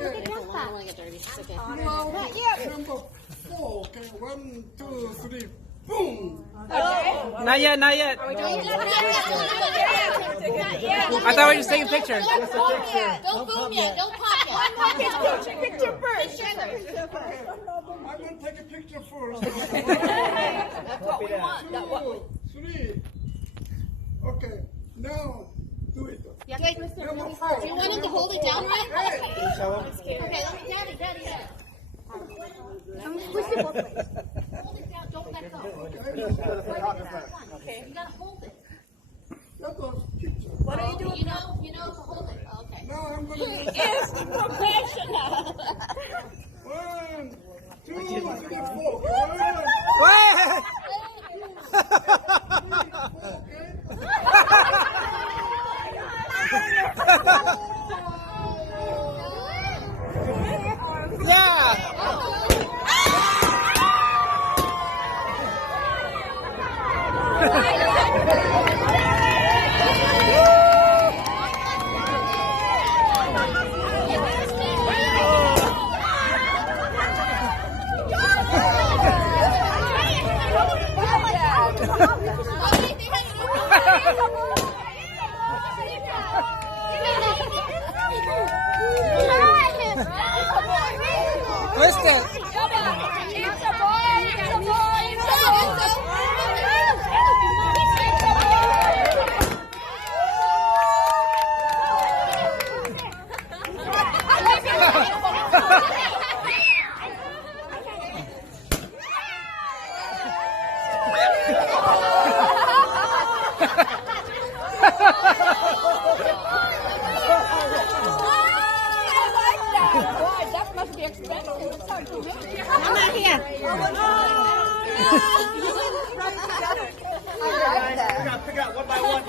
want to get dirty. It's okay. Number 4. Okay, 1, 2, 3. Boom. Not yet, not yet. I thought we were just taking pictures. Don't boom yet. Don't pop yet. Picture first. I'm going to take a picture first. That's what we want. 2, 3. Okay, now do it. Number 4. Do you want him to hold it down right? Okay, let me, Daddy. Push it both ways. Hold it down. Don't let go. Okay. You gotta hold it. That was picture. What are you doing? You know to hold it. Okay. Now I'm going to He is professional. 1, 2, 3, 4. Wait! Twist it. That must be expensive. It's hard to do. Come on here. I got to pick out one by one.